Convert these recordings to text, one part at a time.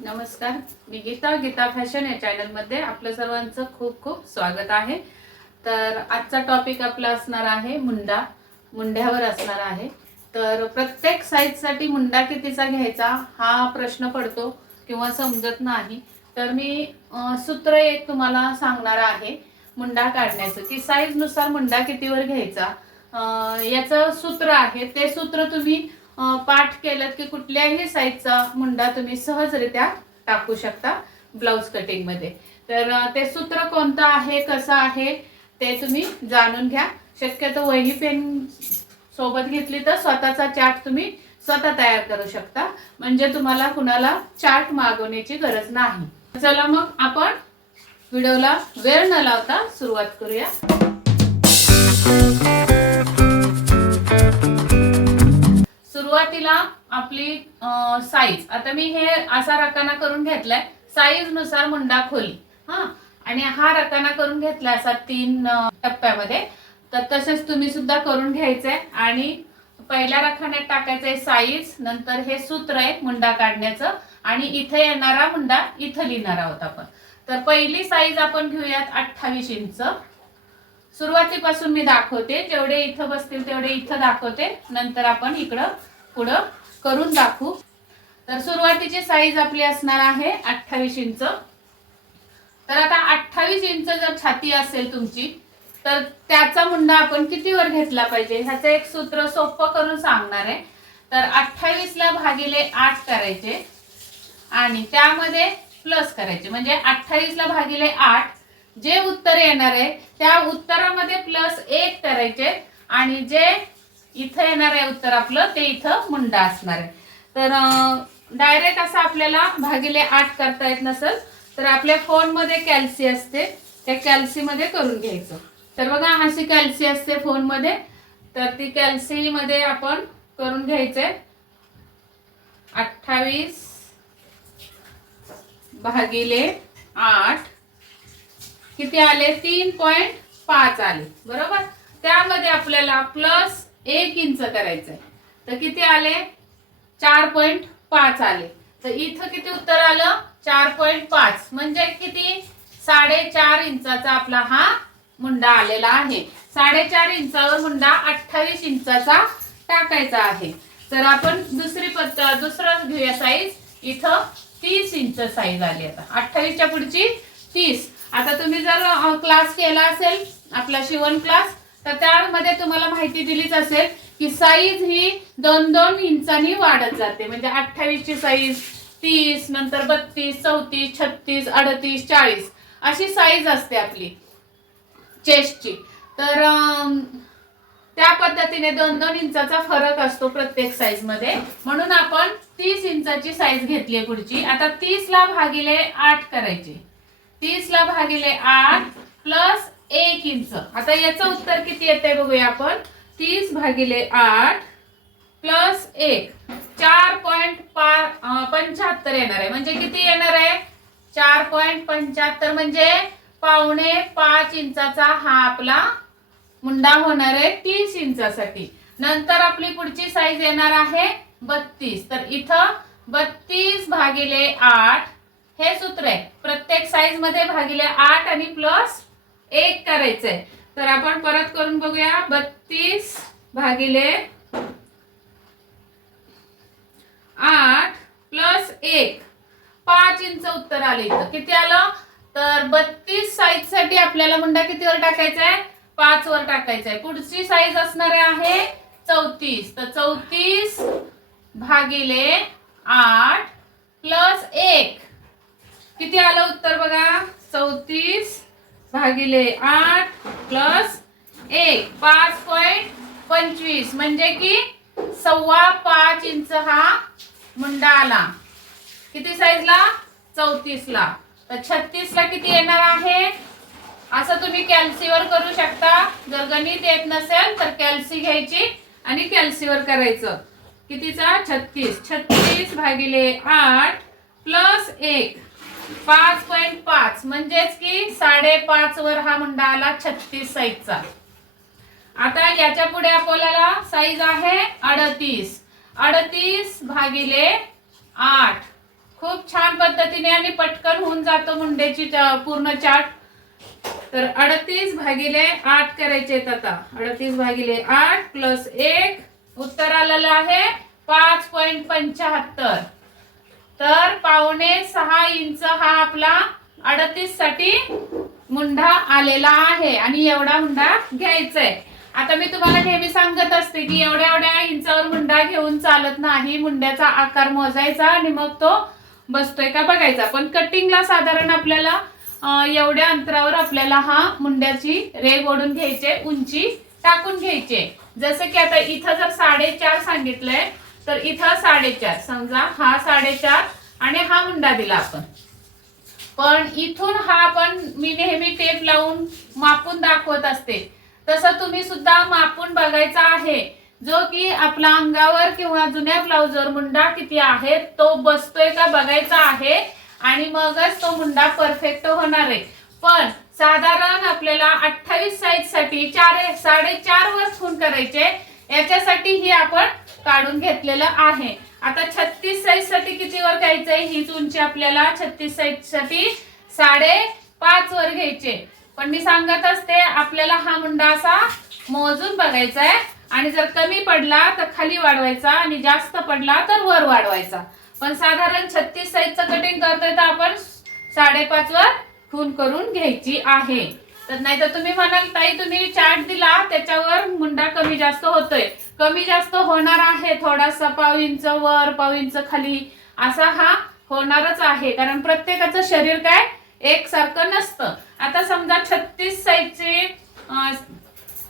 नमस्कार. मी गीता गीता फॅशन या चॅनलमध्ये आपलं सर्वांचं खूप खूप स्वागत आहे. तर आजचा टॉपिक आपला असणार आहे मुंडा. मुंड्यावर असणार आहे. तर प्रत्येक साईजसाठी मुंडा कितीचा घ्यायचा हा प्रश्न पडतो किंवा समजत नाही. तर मी सूत्र एक तुम्हाला सांगणार आहे मुंडा काढण्याचं की साईजनुसार मुंडा कितीवर घ्यायचा. याचं सूत्र आहे. ते सूत्र तुम्ही पाठ केलं की कुठल्याही साईजचा मुंडा तुम्ही सहजरित्या टाकू शकता ब्लाऊज कटिंगमध्ये तर ते सूत्र कोणतं आहे कसं आहे ते तुम्ही जाणून घ्या. शक्यतो वही पेन सोबत घेतली तर स्वतःचा चार्ट तुम्ही स्वतः तयार करू शकता. म्हणजे तुम्हाला कुणाला चार्ट मागवण्याची गरज नाही. चला मग आपण व्हिडिओला वेळ न लावता सुरुवात करूया. सुरुवातीला आपली साईज आता मी हे असा रकाना करून घेतलाय. साईजनुसार मुंडा खोली. हा? आणि हा रकाना करून घेतलाय असा तीन टप्प्यामध्ये. तर तसेच तुम्ही सुद्धा करून घ्यायचंय. आणि पहिल्या रखान्यात टाकायचंय साईज नंतर हे सूत्र आहे मुंडा काढण्याचं. आणि इथे येणारा मुंडा इथं लिहिणार आहोत आपण. तर पहिली साईज आपण घेऊयात अठ्ठावीस इंच. सुरुवातीपासून मी दाखवते. जेवढे इथं बसतील तेवढे इथं दाखवते. नंतर आपण इकडं पुढं करून दाखवू. तर सुरुवातीची साईज आपली असणार आहे अठ्ठावीस इंच. तर आता अठ्ठावीस इंच जर छाती असेल तुमची तर त्याचा मुंडा आपण कितीवर घेतला पाहिजे? ह्याचं एक सूत्र सोपं करून सांगणार आहे. तर अठ्ठावीस ला भागिले आठ करायचे आणि त्यामध्ये प्लस करायचे. म्हणजे अठ्ठावीसला भागिले आठ. जे उत्तर येणार आहे त्या उत्तरामध्ये प्लस एक करायचे आणि जे इथं येणार आहे उत्तर आपलं ते इथं मुंडा असणार आहे. तर डायरेक्ट असं आपल्याला भागिले आठ करता येत नसेल तर आपल्या फोनमध्ये कॅल्सी असते त्या कॅल्सीमध्ये करून घ्यायचं. तर बघा अशी कॅल्सी असते फोनमध्ये तर ती कॅल्सीमध्ये आपण करून घ्यायचे. अठ्ठावीस भागिले आठ किती आले? तीन पॉईंट पाच आले. बरोबर? त्यामध्ये आपल्याला प्लस एक इंच करायचंय. तर किती आले? चार पॉईंट पाच आले. तर इथं किती उत्तर आलं? चार पॉईंट पाच. म्हणजे किती? साडेचार इंचाचा आपला हा मुंडा आलेला आहे. साडेचार इंचावर मुंडा अठ्ठावीस इंचाचा टाकायचा आहे. तर आपण दुसरी पत्त दुसरं घेऊया साईज इथं तीस इंच साईज आली आता. अठ्ठावीसच्या पुढची तीस. आता तुम्ही जर क्लास केला असेल आपला शिवण क्लास तर त्यामध्ये तुम्हाला माहिती दिलीच असेल की साईज ही दोन दोन इंचांनी वाढत जाते. म्हणजे अठ्ठावीसची साईज तीस नंतर बत्तीस चौतीस छत्तीस अडतीस चाळीस अशी साईज असते आपली. चेस्टची तर त्या पद्धतीने दोन दोन इंचाचा फरक असतो प्रत्येक साईजमध्ये. म्हणून आपण तीस इंचाची साईज घेतली आहे पुढची. आता तीस ला भागिले आठ करायची. तीस ला भागिले आठ प्लस एक इंच. आता याचं उत्तर किती येते बघूया आपण. तीस भागिले आठ प्लस एक. चार पॉइंट पंच्याहत्तर येणार आहे. म्हणजे किती येणार आहे? चार पॉईंट पंच्याहत्तर. म्हणजे पावणे पाच इंचाचा हा आपला मुंडा होणार आहे तीस इंचासाठी. नंतर आपली पुढची साईज येणार आहे बत्तीस. तर इथं बत्तीस भागिले आठ हे सूत्र आहे. प्रत्येक साईजमध्ये भागिले आठ आणि प्लस एक करायचंय. तर आपण परत करून बघूया. बत्तीस भागिले आठ प्लस एक. पाच इंच उत्तर आले इथं. किती आलं? तर बत्तीस साईजसाठी आपल्याला मुंडा कितीवर टाकायचा आहे पाच वर टाकायचा आहे पुढची साईज असणारे आहे चौतीस. तर चौतीस भागिले आठ प्लस एक. किती आलं उत्तर बघा? चौतीस भागिले आठ प्लस एक पाच पॉईंट पंचवीस. म्हणजे की सव्वा पाच इंच हा मुंडा आला. किती साईजला चौतीसला तर छत्तीसला किती येणार आहे? असं तुम्ही कॅल्सीवर करू शकता. जर गणित येत नसेल तर कॅल्सी घ्यायची आणि कॅल्सीवर करायचं. कितीचा? छत्तीस. छत्तीस भागिले आठ प्लस एक. पाच पॉईंट पाच. म्हणजेच की साडेपाच वर हा मुंडा आला छत्तीस साईजचा. आता याच्यापुढे आपल्याला साईज आहे अडतीस. अडतीस भागिले आठ. खूप छान पद्धतीने आणि पटकन होऊन जातो मुंड्याची पूर्ण चाट. तर अडतीस भागिले आठ करायचे आता. अडतीस भागिले आठ प्लस एक. उत्तर आलेलं आहे पाच पॉईंट पंच्याहत्तर. तर पावणे सहा इंच हा आपला अडतीससाठी मुंडा आलेला आहे. आणि एवढा मुंडा घ्यायचा आहे आता मी तुम्हाला नेहमी सांगत असते की एवढ्या एवढ्या इंचावर मुंडा घेऊन चालत नाही. मुंड्याचा आकार मोजायचा आणि मग तो बसतोय का बघायचा. पण कटिंगला साधारण आपल्याला एवढ्या अंतरावर आपल्याला हा मुंड्याची रेग ओढून घ्यायचे उंची टाकून घ्यायचे. जसं की आता इथं जर साडेचार सांगितलंय तर इथं साडेचार. समजा हा साडेचार आणि हा मुंडा दिला आपण. पण इथून हा आपण मी नेहमी टेप लावून मापून दाखवत असते. तसं तुम्ही सुद्धा मापून बघायचा आहे. जो की आपला अंगावर किंवा जुन्या ब्लाउजवर मुंडा किती आहे तो बसतोय का बघायचा आहे आणि मगच तो मुंडा परफेक्ट होणार आहे. पण साधारण आपल्याला अठ्ठावीस साईजसाठी चार साडेचार वर खून करायचे. याच्यासाठी ही आपण काढून घेतलेलं आहे. आता छत्तीस साईजसाठी किती वर घ्यायचंय? हीच उंची आपल्याला छत्तीस साईजसाठी साडे पाच वर घ्यायचे पण मी सांगत असते आपल्याला हा मुंडा असा मोजून बघायचा आहे आणि जर कमी पडला तर खाली वाढवायचा आणि जास्त पडला तर वर वाढवायचा. पण साधारण छत्तीस साईजचं कटिंग करतोय तर आपण साडेपाच वर खून करून घ्यायची आहे. तर नाही तर तुम्ही म्हणाल ताई तुम्ही चार्ट दिला त्याच्यावर मुंडा कमी जास्त होतोय. कमी जास्त होणार आहे थोडासा पाव इंच वर पाव इंच खाली. असा हा होणारच आहे. कारण प्रत्येकाचं शरीर काय? एकसारखं नसतं. आता समजा छत्तीस साईजचे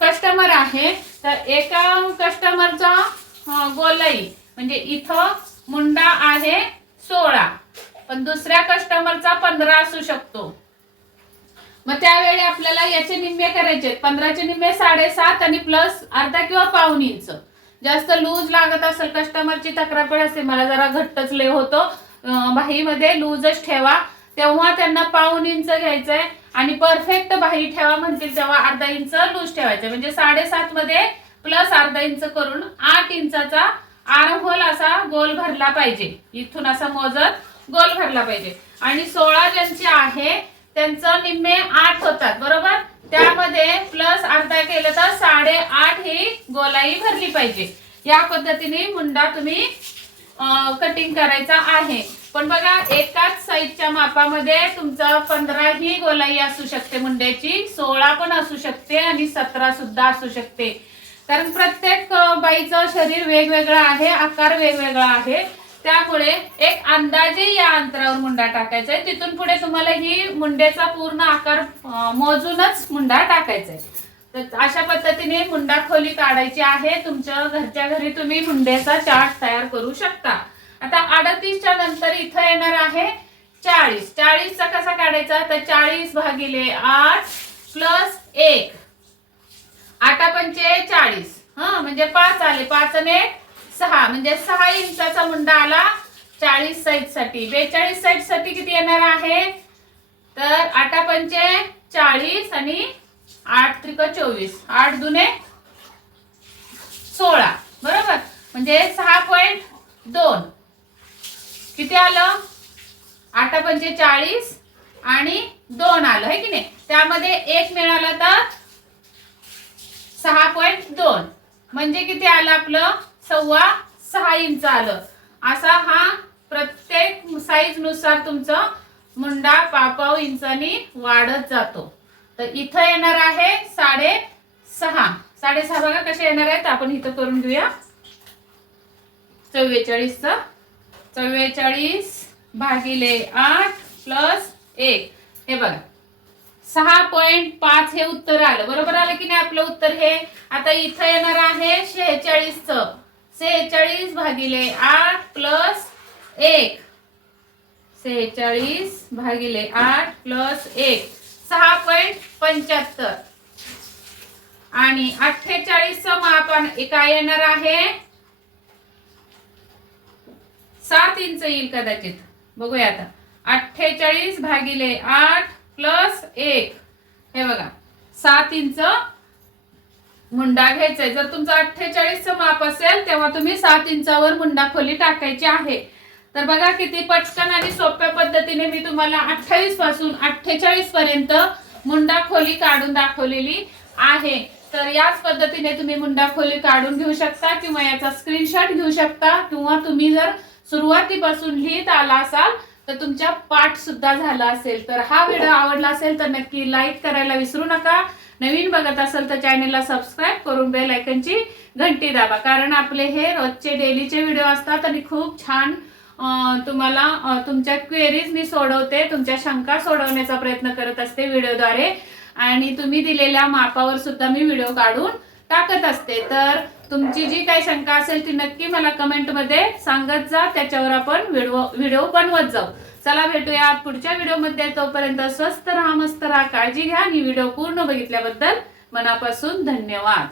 कस्टमर आहे तर एका कस्टमरचा गोलाई म्हणजे इथं मुंडा आहे सोळा. पण दुसऱ्या कस्टमरचा पंधरा असू शकतो. मग त्यावेळी आपल्याला याचे निम्मे करायचे पंधराचे निम्मे साडेसात आणि प्लस अर्धा किंवा पाऊन इंच. जास्त लूज लागत असेल कस्टमरची तक्रार पण असेल मला जरा घट्टच लय होतो. बाहीमध्ये लूजच ठेवा. तेव्हा त्यांना पाऊन इंच घ्यायचंय. आणि परफेक्ट बाही ठेवा म्हणतील तेव्हा अर्धा इंच लूज ठेवायचं म्हणजे साडेसात मध्ये प्लस अर्धा इंच करून आठ इंचाचा आर्महोल असा गोल भरला पाहिजे. इथून असा मोजत गोल भरला पाहिजे. आणि सोळा ज्यांची आहे त्यांचं निम्मे आठ होतात बरोबर? त्यामध्ये प्लस अर्धा केलं तर साडे आठ ही गोलाई भरली पाहिजे. या पद्धतीने मुंडा तुम्ही कटिंग करायचा आहे. पण बघा एकाच साईजच्या मापामध्ये तुमचं पंधरा ही गोलाई असू शकते मुंड्याची सोळा पण असू शकते आणि सतरा सुद्धा असू शकते. कारण प्रत्येक बाईचं शरीर वेगवेगळं आहे आकार वेगवेगळा आहे. त्यामुळे एक अंदाजे या अंतरावर मुंडा टाकायचा आहे. तिथून पुढे तुम्हाला ही मुंड्याचा पूर्ण आकार मोजूनच मुंडा टाकायचा आहे. तर अशा पद्धतीने मुंडा खोली काढायची आहे. तुमच्या घरच्या घरी तुम्ही मुंड्याचा चार्ट तयार करू शकता. आता अडतीसच्या नंतर इथं येणार आहे चाळीस. चाळीसचा कसा काढायचा? तर चाळीस भागिले आठ प्लस एक. आठा पंचे चाळीस. हा म्हणजे पाच आले. पाच आणि एक. सहा म्हणजे सहा इंचाचा मुंडा आला चाळीस साईजसाठी बेचाळीस साईजसाठी किती येणार आहे? तर आठा पंचे चाळीस आणि आठ त्रिक चोवीस. आठ दुने सोळा. बरोबर? म्हणजे सहा पॉईंट दोन. किती आलं? आठा पंचे चाळीस आणि दोन आलं है की नाही? त्यामध्ये एक मिळालं तर सहा पॉईंट दोन. म्हणजे किती आलं आपलं? सव्वा सहा इंच आलं. असा हा प्रत्येक साईजनुसार तुमचं मुंडा पापाव इंचानी वाढत जातो. तर इथं येणार आहे साडे सहा. साडेसहा बघा कसे येणार आहेत आपण इथं करून घेऊया. चव्वेचाळीस चव्वेचाळीस भागिले आठ प्लस एक. हे बघा. सहा पॉइंट पाच हे उत्तर आलं. बरोबर आलं की नाही आपलं उत्तर हे? आता इथं येणार आहे शेहेचाळीस च सेहेचाळीस भागिले आठ प्लस एक. सेहेचाळीस भागिले आठ प्लस एक. सहा पॉईंट पंच्याहत्तर. आणि अठ्ठेचाळीस मापन काय येणार आहे. सात इंच येईल कदाचित. बघूया आता. अठ्ठेचाळीस भागिले आठ प्लस एक. हे बघा. सात इंच मुंडा घ्यायचा आहे जर तुमचा अठ्ठेचाळीसचं माप असेल तेव्हा तुम्ही सात इंचावर मुंडा खोली टाकायची आहे. तर बघा किती पटकन आणि सोप्या पद्धतीने मी तुम्हाला अठ्ठावीसपासून अठ्ठेचाळीस पर्यंत मुंडा खोली काढून दाखवलेली आहे. तर याच पद्धतीने तुम्ही मुंडा खोली काढून घेऊ शकता किंवा याचा स्क्रीनशॉट घेऊ शकता किंवा तुम्ही जर सुरुवातीपासून लिहित आला असाल तर तुमच्या पाठ सुद्धा झाला असेल. तर हा व्हिडिओ आवडला असेल तर नक्की लाईक करायला विसरू नका. नवीन बघत असेल तर चॅनेलला सबस्क्राईब करून बेल आयकनची घंटी दाबा. कारण आपले हे रोजचे डेलीचे व्हिडिओ असतात आणि खूप छान तुम्हाला तुमच्या क्वेरीज मी सोडवते तुमच्या शंका सोडवण्याचा प्रयत्न करत असते व्हिडिओद्वारे आणि तुम्ही दिलेल्या मापावर सुद्धा मी व्हिडिओ काढून टाकत असते. तर तुमची जी काही शंका असेल ती नक्की मला कमेंटमध्ये सांगत जा त्याच्यावर आपण व्हिडिओ व्हिडिओ बनवत जाऊ. चला भेटूया पुढच्या व्हिडिओमध्ये. तोपर्यंत स्वस्त राहा मस्त राहा. काळजी घ्या आणि व्हिडिओ पूर्ण बघितल्याबद्दल मनापासून धन्यवाद.